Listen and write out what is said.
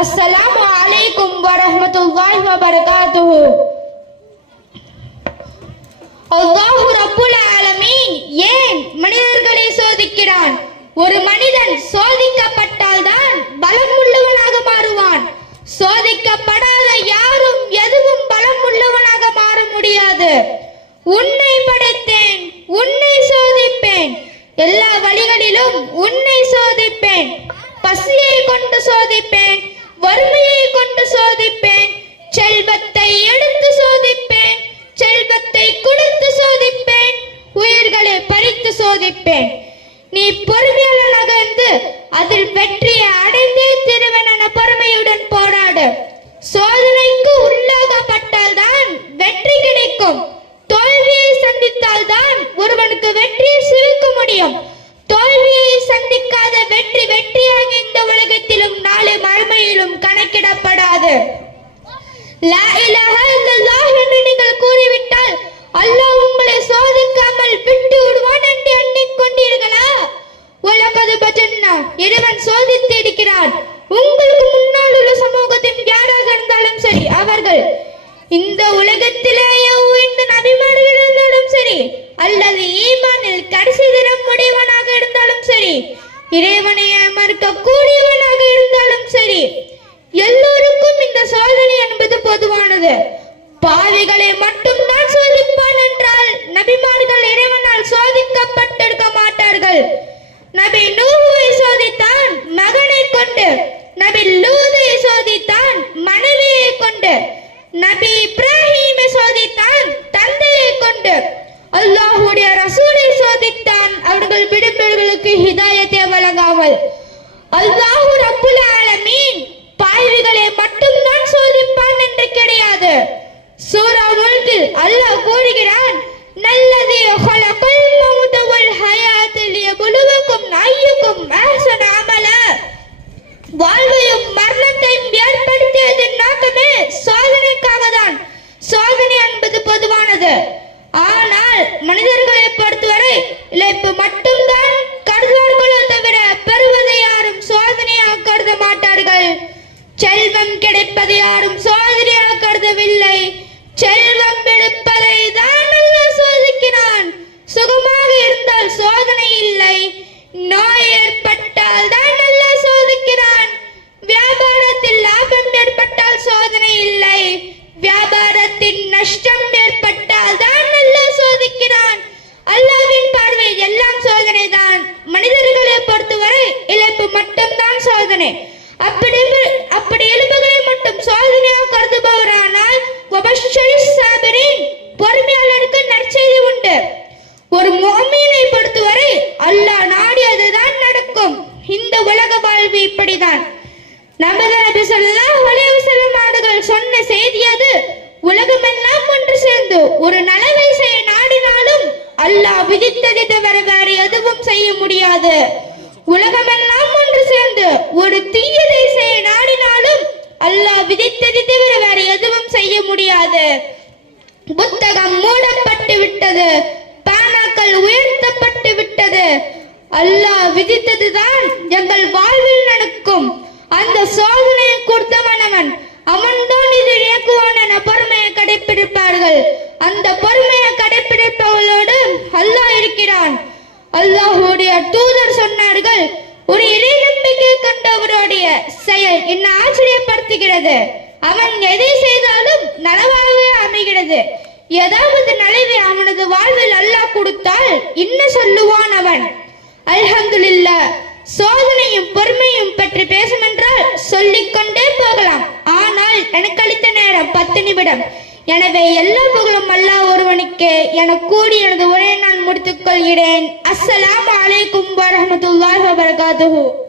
அஸ்ஸலாமு அலைக்கும் வரஹ்மத்துல்லாஹி வபரகாத்துஹு அல்லாஹு ரப்புல் ஆலமீன் ஏன் மனிதர்களை சோதிக்கிறான்? ஒரு மனிதன் சோதிக்கப்பட்டால் தான் பலம் உள்ளவனாக மாறுவான். சோதிக்கப்படாத யாரும் எதுவும் பலம் உள்ளவனாக மாற முடியாது. உன்னை படைத்தேன் உன்னை சோதிப்பேன். எல்லா வழிகளிலும் உன்னை சோதிப்பேன். பசியை கொண்டு சோதிப்பேன். வறுமையை கொண்டு சோதிப்பேன். செல்வத்தை எடுத்து சோதிப்பேன். செல்வத்தை கொடுத்து சோதிப்பேன். உயிர்களை பறித்து சோதிப்பேன். நீ பொறுமையாளனாக லா இலாஹா இல்லல்லாஹ் என்று நீங்கள் கூறிவிட்டால் அல்லாஹ் உங்களை சோதிக்காமல் விட்டு விடுவான் என்று எண்ணிக்கொண்டீர்களா? உலகது பஜன்னா இறைவன் சோதித்து இருக்கிறான். உங்களுக்கு முன்னால் உள்ள சமூகத்தின் யாராக இருந்தாலும் சரி அவர்கள் இந்த உலகத்திலேயே உயர்ந்த நபிமார்கள் இருந்தாலும் சரி அல்லது ஈமானில் கடைசி தினம் முடிவனாக இருந்தாலும் சரி இறைவனை மறுக்க கூடியவர் இருந்தாலும் சரி எல்லோருக்கும் இந்த சோதனை என்பது பொதுவானது பாவிகளை மட்டும் தான் சோதிப்பான் என்றால் நபிமார்கள் இறைவனால் சோதிக்கப்பட்டிருக்க மாட்டார்கள். நபி நூவை சோதித்தான் மகனை கொண்டு. நபி லூதை சோதித்தான் மனைவியை கொண்டு. நபி இப்ராஹிமை சோதித்தான் தந்தையை கொண்டு. அல்லாஹுடைய ரசூலை சோதித்தான் அவர்கள் பிடிப்பவர்களுக்கு ஹிதாயத்தை வழங்காமல். அல்லாஹ் சூரா முல்கில் அல்லாஹ் கூறுகிறான் நல்லதே ஹலகல் மௌத வல் ஹயாத் லியபுலுவக்கும் அய்யுக்கும் அஹ்சன அமல. வாழ்வையும் மரணத்தையும் ஏற்படுத்தியதன் நோக்கமே சோதனைக்காக தான் சோதனை என்பது பொதுவானது. ஆனால் மனிதர்களை பொறுத்தவரை இழைப்பு மட்டும்தான் கருதுவார்களோ தவிர பெறுவதை யாரும் சோதனையாக கருத மாட்டார்கள். செல்வம் கிடைப்பதை யாரும் சோதனையாக கருதவில்லை. செல்வம் எடுப்பதை தான் அல்லாஹ் சோதிக்கிறான். சுகமாக இருந்தால் சோதனை இல்லை. நோய் ஏற்பட்டால் தான் நல்லா சோதிக்கிறான். வியாபாரத்தில் லாபம் ஏற்பட்டால் சோதனை இல்லை. வியாபாரத்தின் நஷ்டம் ஏற்பட்டால் தான் நல்லா சோதிக்கிறான். அல்லாவின் பார்வை எல்லாம் சோதனை தான். மனிதர்களை பொறுத்தவரை இழப்பு மட்டும்தான் சோதனை. அப்படி அப்படி எலும்புகளை மட்டும் சோதனையாக கருதுபவரானால் உபஷ சாபிரின் பொறுமையாளருக்கு நற்செய்தி உண்டு ஒரு முகமீனை பொறுத்தவரை அல்லாஹ் நாடியதுதான் நடக்கும் இந்த உலக வாழ்வு இப்படிதான். நமது நபி ஸல்லல்லாஹு அலைஹி வஸல்லம் அவர்கள் சொன்ன செய்தி அது. உலகமெல்லாம் ஒன்று சேர்ந்து ஒரு நலவை செய்ய நாடினாலும் அல்லாஹ் விதித்ததை தவிர வேறு எதுவும் செய்ய முடியாது. உலகமெல்லாம் ஒன்று சேர்ந்து ஒரு தீயதை செய்ய நாடினாலும் அல்லாஹ் விதித்ததை தவிர வேறு எதுவும் செய்ய முடியாது. புத்தகம் மூடப்பட்டு விட்டது. பானாக்கள் உயர்த்தப்பட்டு விட்டது. அல்லாஹ் விதித்ததுதான் எங்கள் வாழ்வில் நடக்கும். அந்த சோதனையை கொடுத்தவன் அவன். அவன்தான் இதை இயக்குவான் என பொறுமையை கடைபிடிப்பார்கள் அந்த பொறுமையை கடைபிடிப்பவர்களோடு அல்லாஹ் இருக்கிறான். அல்லாஹ்வுடைய தூதர் சொன்னார்கள் ஒரு இறை நம்பிக்கை கண்டவருடைய செயல் என்ன ஆச்சரியப்படுத்துகிறது. அவன் எதை செய்தாலும் நலவாகவே அமைகிறது. ஏதாவது நலவை அவனது வாழ்வில் அல்லாஹ் கொடுத்தால் என்ன சொல்லுவான் அவன்? அல்ஹம்துலில்லா சோதனையும் பொறுமையும் பற்றி பேசுமென்றால் சொல்லிக்கொண்டே போகலாம். ஆனால் எனக்கு அளித்த நேரம் பத்து நிமிடம். எனவே எல்லா புகழும் அல்லா ஒருவனுக்கு. என கூடி எனது உரையை நான் முடித்துக் கொள்கிறேன். அஸ்ஸலாம் அலைக்கும் வரமத்துல்லாஹ் வபரகாத்துஹு